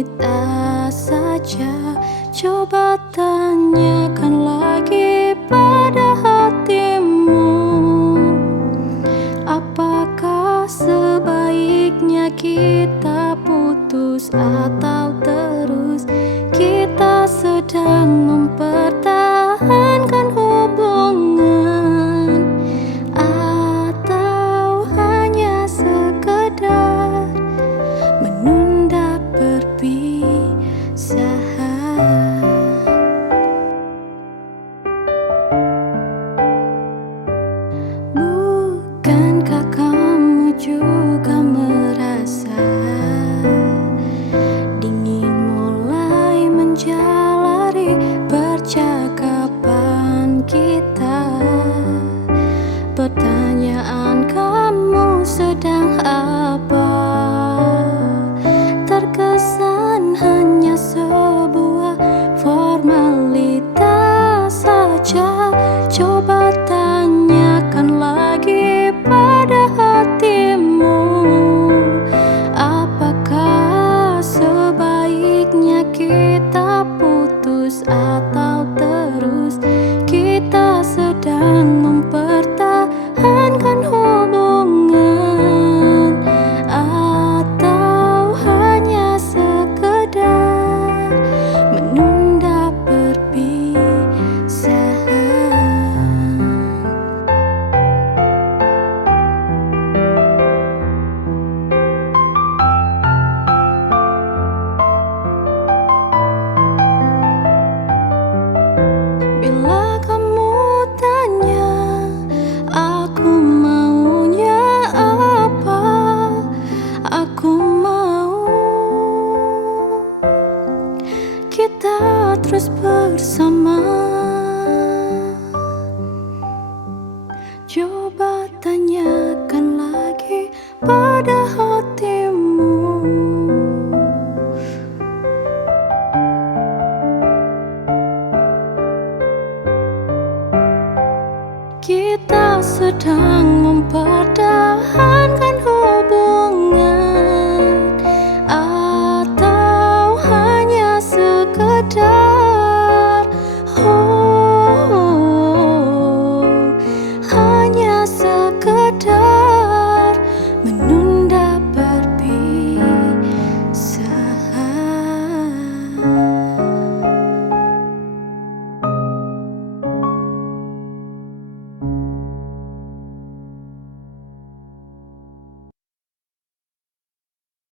kita saja. Coba tanyakan lagi pada hatimu, apakah sebaiknya kita putus atau terus? Kita sedang mempertahankan hubungan, atau hanya sekedar menunda perpisahan. Bukankah kamu juga merasa dingin mulai menjalari percakapan kita? Pertanyaan, kamu sedang apa? Terkesan hanya sebuah formalitas saja. Coba tanyakan lagi pada hatimu, apakah sebaiknya kita putus atau terus? Kita sedang mempertahankan hubungan, atau hanya sekedar menunda perpisahan. Bila kamu tanya aku maunya apa, aku mau kita terus bersama.